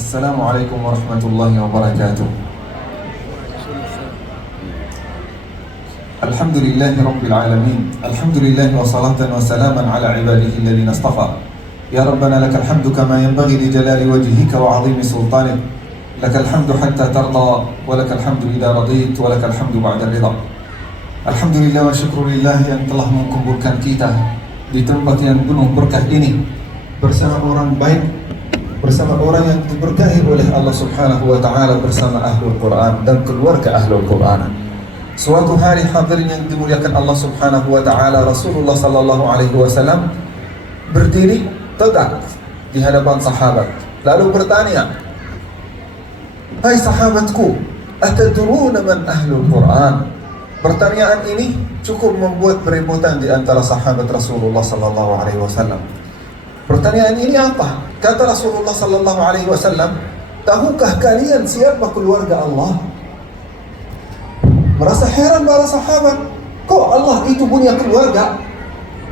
Assalamualaikum warahmatullahi wabarakatuh. Alhamdulillahi rabbil alamin. Alhamdulillahi wa salatan wa salaman ala ibadihi alladhina istafa. Ya Rabbana lakal hamdu kama yanbaghi li jalali wajhika wa 'azimi sultanik. Lakal hamdu hatta tarda wa lakal hamdu idza radit wa lakal hamdu ba'da ridha. Alhamdulillah wa syukurillah yang telah mengumpulkan kita di tempat yang penuh berkah ini bersama orang baik, bersama orang yang diberkahi oleh Allah Subhanahu wa taala, bersama ahlul Quran dan keluarga ahlul Quran. Suatu hari hadirin yang dimuliakan Allah Subhanahu wa taala, Rasulullah sallallahu alaihi wasallam berdiri tegak di hadapan sahabat lalu bertanya, "Hai sahabatku, atadruna man ahlul Quran?" Pertanyaan ini cukup membuat keributan di antara sahabat Rasulullah sallallahu alaihi wasallam. Pertanyaan ini apa? Kata Rasulullah sallallahu alaihi wasallam, "Tahukah kalian siapa keluarga Allah?" Merasa heran para sahabat, kok Allah itu punya keluarga?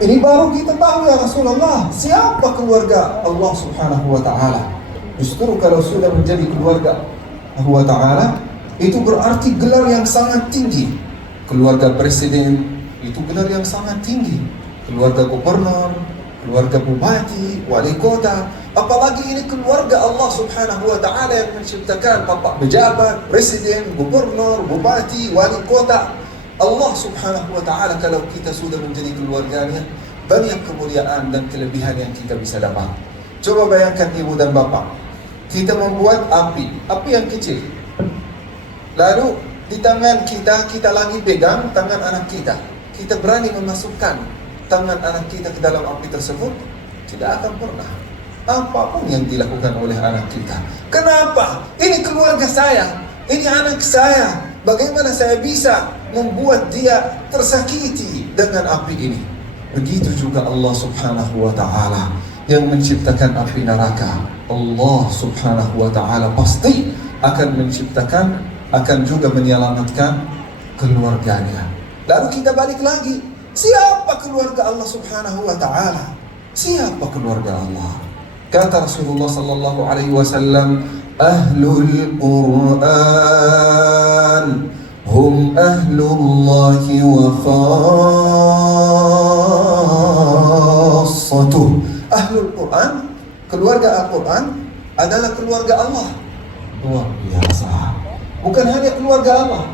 Ini baru kita tahu ya Rasulullah, siapa keluarga Allah Subhanahu wa taala. Justru kalau sudah menjadi keluarga Allah wa taala, itu berarti gelar yang sangat tinggi. Keluarga presiden itu gelar yang sangat tinggi. Keluarga gubernur, keluarga bupati, wali kota, apalagi ini keluarga Allah Subhanahu wa taala yang menciptakan bapak pejabat, presiden, gubernur, bupati, wali kota. Allah Subhanahu wa taala, kalau kita sudah menjadi keluarganya, banyak kemuliaan dan kelebihan yang kita bisa dapat. Coba bayangkan ibu dan bapak, kita membuat api yang kecil. Lalu di tangan kita lagi pegang tangan anak kita. Kita berani memasukkan tangan anak kita ke dalam api tersebut? Tidak akan pernah. Apapun yang dilakukan oleh anak kita. Kenapa? Ini keluarga saya, ini anak saya. Bagaimana saya bisa membuat dia tersakiti dengan api ini? Begitu juga Allah Subhanahu wa taala yang menciptakan api neraka. Allah Subhanahu wa taala pasti akan menciptakan, akan juga menyelamatkan keluarganya. Lalu kita balik lagi, siapa keluarga Allah Subhanahu wa taala? Siapa keluarga Allah? Kata Rasulullah sallallahu alaihi wasallam, "Ahlul Quran hum ahlullahi wa khassatuh." Ahlul Quran, keluarga Al-Quran adalah keluarga Allah. Luar biasa. Bukan hanya keluarga Allah.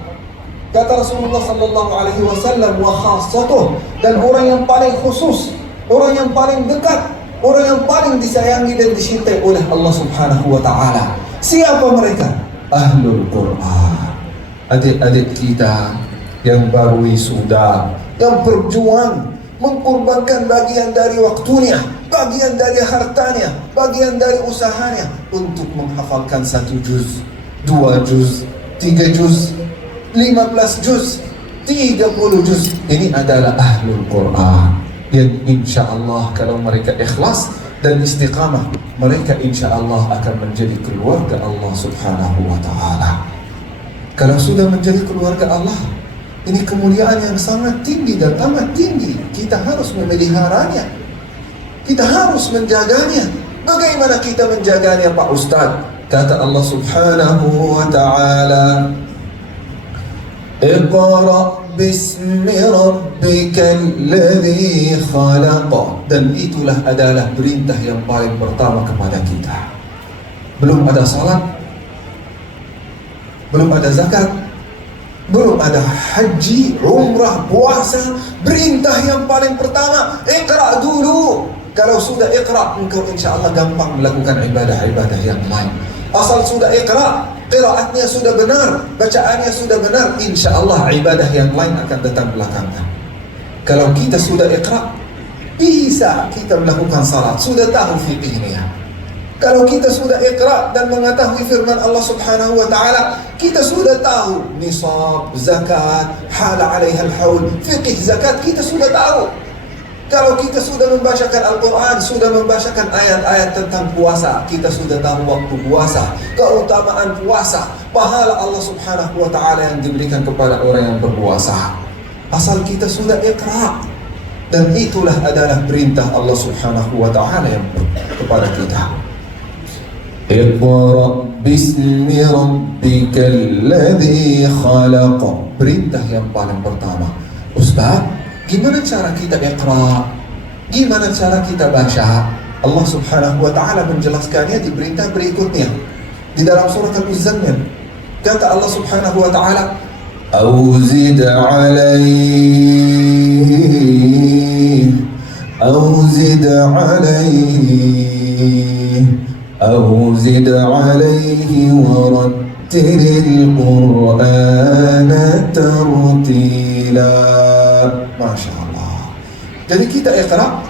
Kata Rasulullah sallallahu alaihi wasallam, "Wa khassatuh," dan orang yang paling khusus, orang yang paling dekat, orang yang paling disayangi dan dicintai oleh Allah Subhanahu wa taala. Siapa mereka? Ahlul Quran. Adik-adik kita yang baru wisuda, yang berjuang mengorbankan bagian dari waktunya, bagian dari hartanya, bagian dari usahanya untuk menghafalkan 1 juz, 2 juz, 3 juz, 15 juz, 30 juz. Ini adalah ahlul Quran yang insya Allah kalau mereka ikhlas dan istiqamah, mereka insya Allah akan menjadi keluarga Allah Subhanahu wa taala. Kalau sudah menjadi keluarga Allah, ini kemuliaan yang sangat tinggi dan amat tinggi. Kita harus memeliharanya, kita harus menjaganya. Bagaimana kita menjaganya Pak Ustaz? Kata Allah Subhanahu wa taala, "Iqra' bismi rabbikal ladzi khalaq." Dan itulah adalah perintah yang paling pertama kepada kita. Belum ada salat, belum ada zakat, belum ada haji, umrah, puasa. Perintah yang paling pertama, iqra' dulu. Kalau sudah iqra', engkau insya Allah gampang melakukan ibadah-ibadah yang lain. Asal sudah iqra', qiraatnya sudah benar, bacaannya sudah benar, insya Allah ibadah yang lain akan datang belakangan. Kalau kita sudah iqra', bisa kita melakukan salat, sudah tahu fiqihnya. Kalau kita sudah iqra' dan mengetahui firman Allah Subhanahu wa taala, kita sudah tahu nisab, zakat, hal 'alaiha al-haul, fiqih zakat kita sudah tahu. Kalau kita sudah membacakan Al-Quran, sudah membacakan ayat-ayat tentang puasa, kita sudah tahu waktu puasa, keutamaan puasa, pahala Allah Subhanahu wa taala yang diberikan kepada orang yang berpuasa. Asal kita sudah iqra'. Dan itulah adalah perintah Allah Subhanahu wa taala yang kepada kita. Iqra bismi rabbikal ladzi khalaq. Perintah yang paling pertama. Ustaz, gimana cara kita iqra? Gimana cara kita baca? Allah Subhanahu wa taala menjelaskannya di perintah berikutnya. Di dalam surat Al-Muzammil kata Allah Subhanahu wa taala, "Auzid 'alaihi, auzid 'alaihi, auzid 'alaihi warattilil Qur'ana tartila." Masya Allah. Jadi kita iqra,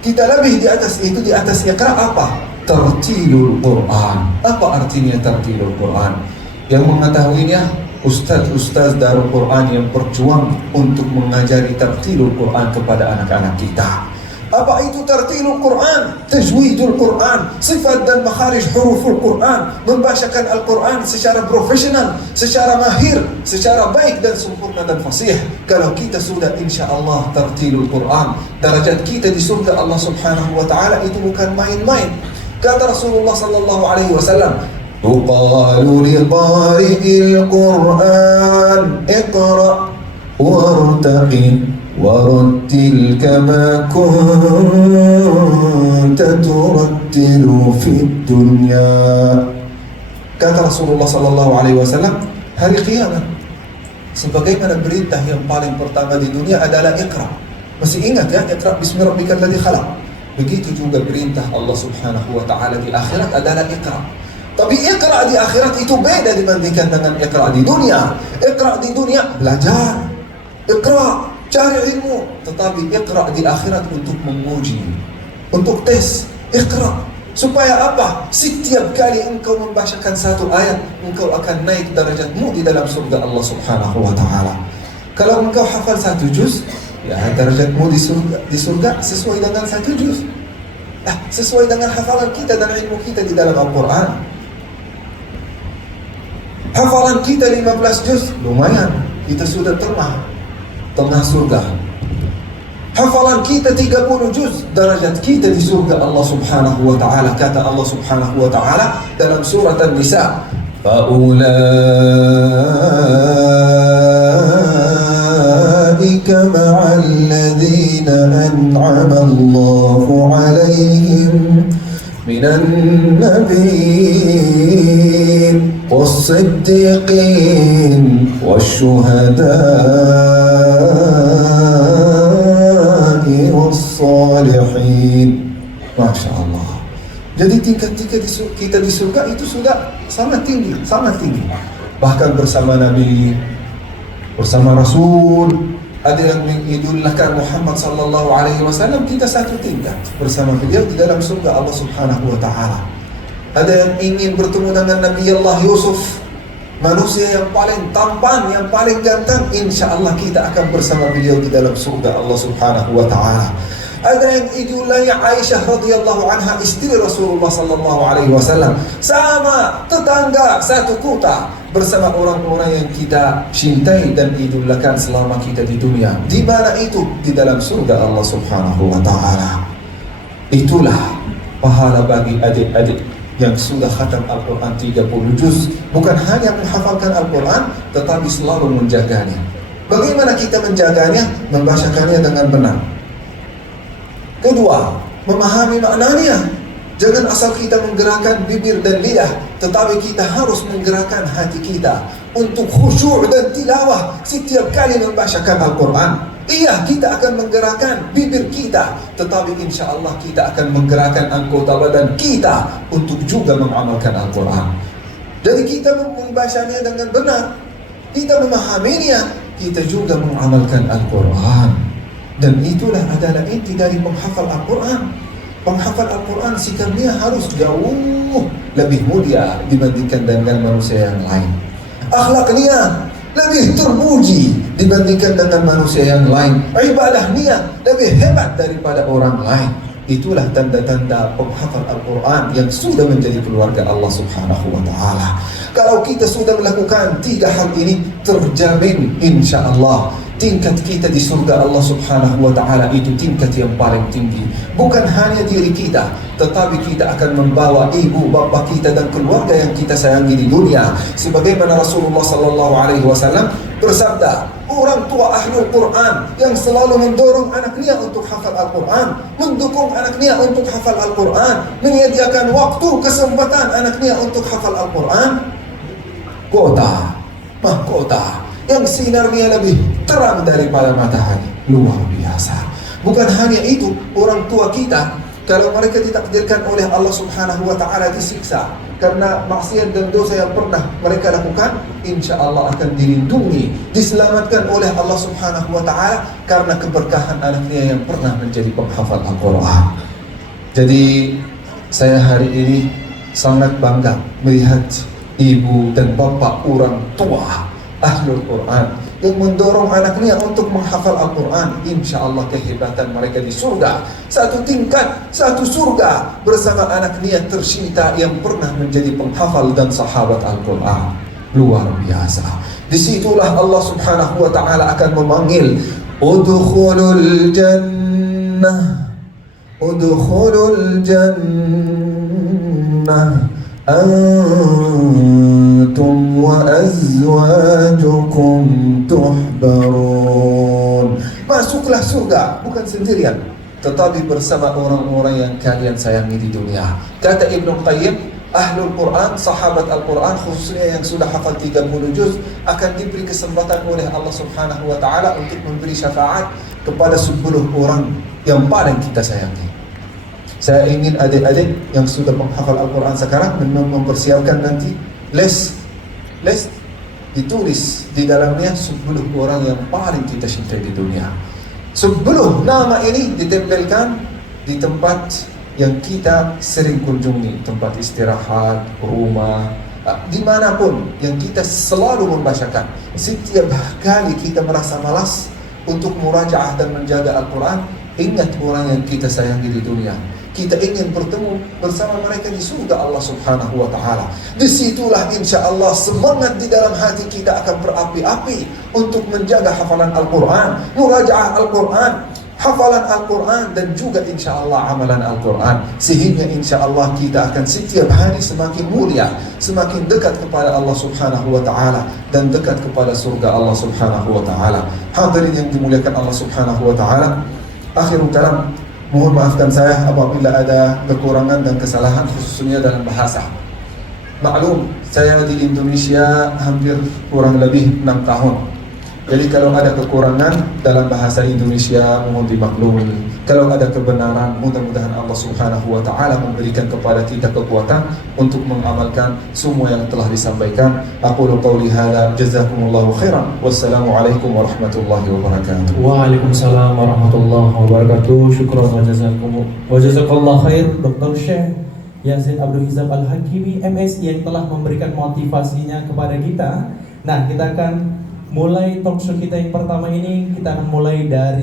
kita lebih di atas itu, di atas iqra apa? Tartilul Quran. Apa artinya tartilul Quran? Yang mengetahuinya ustaz-ustaz Darul Quran yang berjuang untuk mengajari tartilul Quran kepada anak-anak kita. Apa itu tartilul Quran? Tajwidul Quran, sifat dan makharij huruful Quran, membacakan Al-Quran secara profesional, secara mahir, secara baik dan sempurna dan fasih. Kalau kita sudah insya Allah tartilul Quran, darajat kita di surga Allah Subhanahu wa taala itu bukan main-main. Kata Rasulullah sallallahu alaihi wasallam, "Yuqalu liqari'il Quran, iqra wartaqi warattil kama kunta turattilu fid dunya." Kata Rasulullah sallallahu alaihi wasallam, hari kiamat sebagaimana perintah yang paling pertama di dunia adalah iqra. Masih ingat ya, iqra bismi rabbikal ladzi khalaq. Begitu juga perintah Allah Subhanahu wa taala di akhirat adalah iqra. Tapi iqra di akhirat itu beda dibandingkan dengan iqra di dunia. Iqra di dunia belajar, iqra cari ilmu, tetapi iqra di akhirat untuk menguji, untuk tes. Iqra supaya apa? Setiap kali engkau membacakan satu ayat, engkau akan naik derajatmu di dalam surga Allah Subhanahu wa taala. Kalau engkau hafal satu juz, ya derajatmu di surga sesuai dengan satu juz. Sesuai dengan hafalan kita dan ilmu kita di dalam Al-Quran. Hafalan kita 15 juz, lumayan, kita sudah tengah surga. Hafalan kita 30 juz, derajat kita di surga Allah Subhanahu wa taala. Kata Allah Subhanahu wa taala dalam surat An-Nisa, "Faulaika ma'al ladzina an'ama Allahu 'alaihim minan nabiyyin was-siddiqin wasyuhada'i was-salihin." Masya Allah. Jadi tingkat-tingkat kita di surga itu sudah sangat tinggi, sangat tinggi. Bahkan bersama Nabi, bersama Rasul. Ada yang mengidolakan Muhammad sallallahu alaihi wasallam, kita satu tingkat bersama beliau di dalam surga Allah Subhanahu wa taala. Ada yang ingin bertemu dengan Nabi Allah Yusuf, manusia yang paling tampan, yang paling ganteng, insya Allah kita akan bersama beliau di dalam surga Allah Subhanahu wa taala. Ada yang idolanya Aisyah radhiyallahu anha, istri Rasulullah sallallahu alaihi wasallam, sama tetangga satu kota bersama orang-orang yang kita cintai dan idolakan selama kita di dunia. Di mana itu? Di dalam surga Allah Subhanahu wa taala. Itulah pahala bagi adik-adik yang sudah khatam Al-Quran 30 juz, bukan hanya menghafalkan Al-Quran tetapi selalu menjaganya. Bagaimana kita menjaganya? Membacakannya dengan benar. Kedua, memahami maknanya. Jangan asal kita menggerakkan bibir dan lidah, tetapi kita harus menggerakkan hati kita untuk khusyuk dan tilawah setiap kali membacakan Al-Quran. Iya, kita akan menggerakkan bibir kita, tetapi insya Allah kita akan menggerakkan anggota badan kita untuk juga mengamalkan Al-Quran. Jadi kita membacanya dengan benar, kita memahaminya, kita juga mengamalkan Al-Quran. Dan itulah adalah inti dari penghafal Al-Quran. Penghafal Al-Quran sikapnya harus jauh lebih mulia dibandingkan dengan manusia yang lain. Akhlaknya lebih terpuji dibandingkan dengan manusia yang lain. Ibadahnya lebih hebat daripada orang lain. Itulah tanda-tanda penghafal Al-Quran yang sudah menjadi keluarga Allah Subhanahu wa ta'ala. Kalau kita sudah melakukan 3 hal ini, terjamin insya Allah tingkat kita di surga Allah subhanahu wa ta'ala itu tingkat yang paling tinggi. Bukan hanya diri kita, tetapi kita akan membawa ibu, bapa kita dan keluarga yang kita sayangi di dunia. Sebagaimana Rasulullah sallallahu alaihi wasallam bersabda, orang tua ahlul Quran yang selalu mendorong anaknya untuk hafal Al-Quran, mendukung anaknya untuk hafal Al-Quran, menyediakan waktu, kesempatan anaknya untuk hafal Al-Quran, mahkota yang sinarnya lebih terang daripada matahari, luar biasa. Bukan hanya itu, orang tua kita kalau mereka ditakdirkan oleh Allah subhanahu wa ta'ala disiksa karena maksiat dan dosa yang pernah mereka lakukan, insya Allah akan dilindungi, diselamatkan oleh Allah subhanahu wa ta'ala karena keberkahan anaknya yang pernah menjadi penghafal Al-Quran. Jadi saya hari ini sangat bangga melihat ibu dan bapak orang tua ahlul Quran yang mendorong anaknya untuk menghafal Al-Quran. Insya Allah kehebatan mereka di surga, satu tingkat, satu surga bersama anaknya tercinta yang pernah menjadi penghafal dan sahabat Al-Quran. Luar biasa. Disitulah Allah subhanahu wa ta'ala akan memanggil, Udkhulul jannah, Udkhulul jannah antum wa azwajukum tuhbarun. Masuklah surga bukan sendirian, tetapi bersama orang-orang yang kalian sayangi di dunia. Kata Ibnu Qayyim, ahlul Quran, sahabat Al-Quran khususnya yang sudah hafal 30 juz akan diberi kesempatan oleh Allah subhanahu wa ta'ala untuk memberi syafaat kepada 10 orang yang paling kita sayangi. Saya ingin adik-adik yang sudah menghafal Al-Quran sekarang mempersiapkan nanti les ditulis di dalamnya 10 orang yang paling kita cintai di dunia. 10 nama ini ditempelkan di tempat yang kita sering kunjungi, tempat istirahat, rumah, dimanapun yang kita selalu membacakan. Setiap kali kita merasa malas untuk murajaah dan menjaga Al-Quran, ingat orang yang kita sayangi di dunia. Kita ingin bertemu bersama mereka di surga Allah subhanahu wa ta'ala. Disitulah insya Allah semangat di dalam hati kita akan berapi-api untuk menjaga hafalan Al-Quran, murajaah Al-Quran, hafalan Al-Quran, dan juga insya Allah amalan Al-Quran. Sehingga insya Allah kita akan setiap hari semakin mulia, semakin dekat kepada Allah subhanahu wa ta'ala, dan dekat kepada surga Allah subhanahu wa ta'ala. Hadirin yang dimuliakan Allah subhanahu wa ta'ala, akhirul kalam, mohon maafkan saya apabila ada kekurangan dan kesalahan khususnya dalam bahasa. Maklum, saya di Indonesia hampir kurang lebih 6 tahun. Jadi kalau ada kekurangan dalam bahasa Indonesia mohon dimaklumi. Kalau ada kebenaran, mudah-mudahan Allah subhanahu wa ta'ala memberikan kepada kita kekuatan untuk mengamalkan semua yang telah disampaikan. Aqulu qawli hadza, jazakumullahu khairan. Wassalamualaikum warahmatullahi wabarakatuh. Waalaikumsalam warahmatullahi wabarakatuh. Syukran wa jazakallahu khair Dr. Syekh Yazid Abdul Hizam Al-Hakimi MS yang telah memberikan motivasinya kepada kita. Nah, kita akan mulai talkshow kita yang pertama ini. Kita akan mulai dari